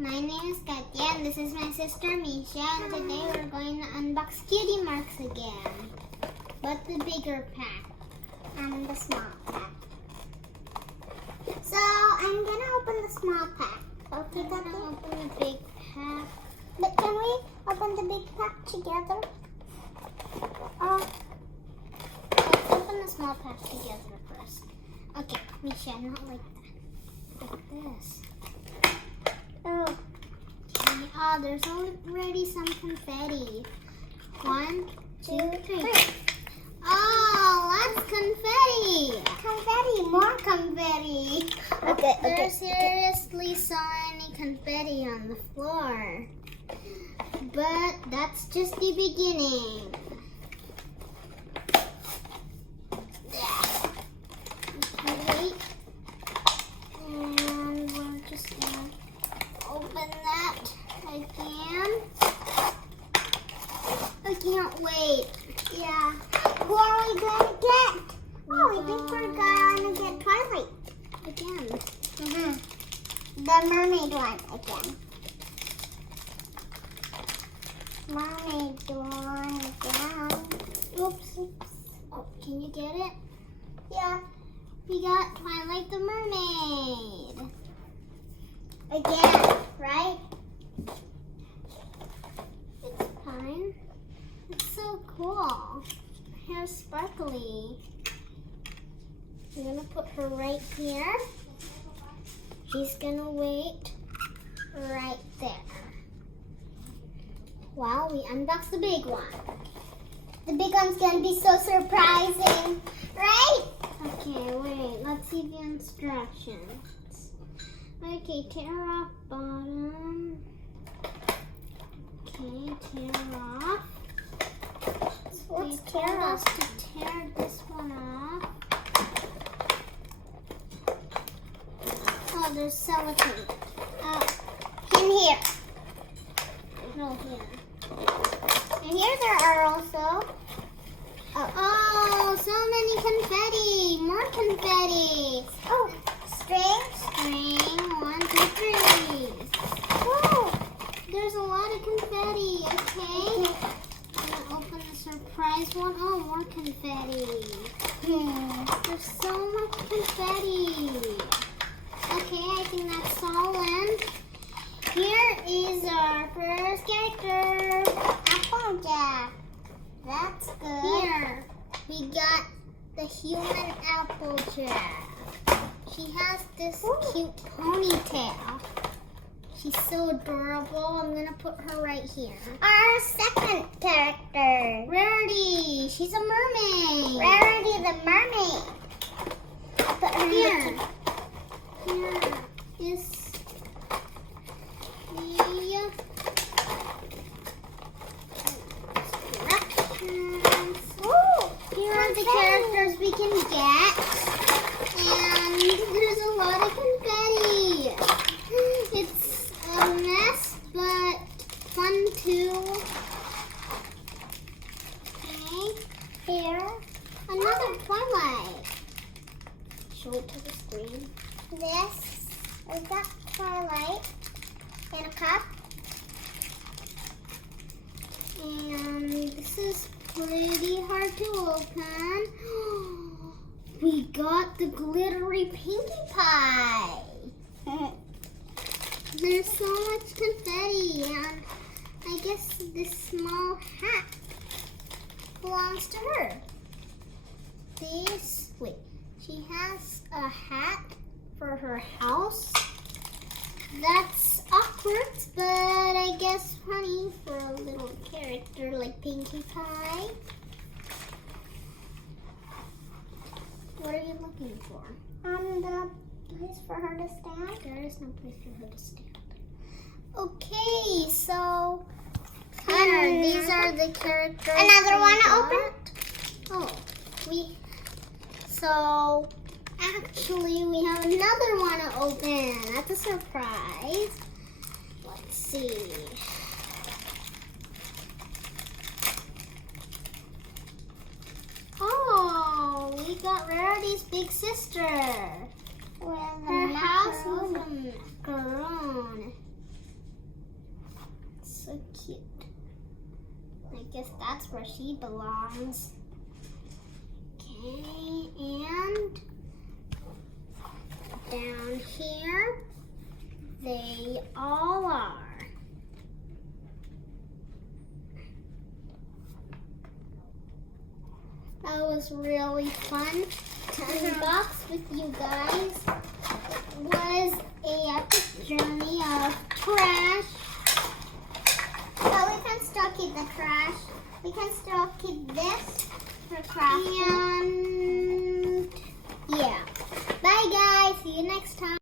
My name is Katya and this is my sister Misha, and today we're going to unbox Cutie marks again. But the bigger pack and the small pack. So I'm going to open the small pack. Okay, I'm going to open the big pack. But can we open the big pack together? Let's open the small pack together first. Okay, Misha, not like that. Like this. Oh, there's already some confetti. 1, 2, 3. Oh, lots confetti. Confetti, more confetti. Okay. There's seriously so many confetti on the floor. But that's just the beginning. Okay. And we're just gonna open that again. I can't wait. Yeah. Who are we going to get? Oh, we think we're going to get Twilight. Again. The mermaid one again. Mermaid one again. Oops. Oh, can you get it? Yeah. We got Twilight the Mermaid. Again, right? It's fine. It's so cool. Her hair's sparkly. I'm gonna put her right here. She's gonna wait right there. Wow, we unboxed the big one. The big one's gonna be so surprising, right? Okay, wait, let's see the instructions. Okay, tear off bottom. Okay, tear off. Let's They tear told us off. to tear this one off. Oh, there's sellotape. In here. No, here. And here there are also. Oh, so many confetti. More confetti. Oh, strings. String, 1, 2, 3. Oh, There's a lot of confetti, okay? I'm gonna open the surprise one. Oh, more confetti. There's so much confetti. Okay, I think that's all in. Here is our first character. Applejack. That's good. Here, we got the human Applejack. She has this cute ponytail. She's so adorable. I'm gonna put her right here. Our second character. Rarity, she's a mermaid. Rarity the mermaid. I'll put her Here. here. Here is the instructions. Here are the characters we can get. And there's a lot of confetti. It's a mess, but fun too. Okay. Here. Another Twilight. Show it to the screen. This. We've got Twilight in a cup. And this is pretty hard to open. We got the glittery Pinkie Pie. There's so much confetti, and I guess this small hat belongs to her. Wait, she has a hat for her house. That's awkward, but I guess funny for a little character like Pinkie Pie. What are you looking for? The place for her to stand. There is no place for her to stand. Okay, so And these are the characters. Another we one to got. open? Oh, so actually we have another one to open. That's a surprise. Let's see. Oh, we got Rarity's big sister. With Her a house was macaron. a macaron. cute. I guess that's where she belongs. Okay, and down here, they all are. That was really fun to unbox with you guys. It was a epic journey of trash. But we can still keep the trash. We can still keep this for crafting. And yeah. Bye guys. See you next time.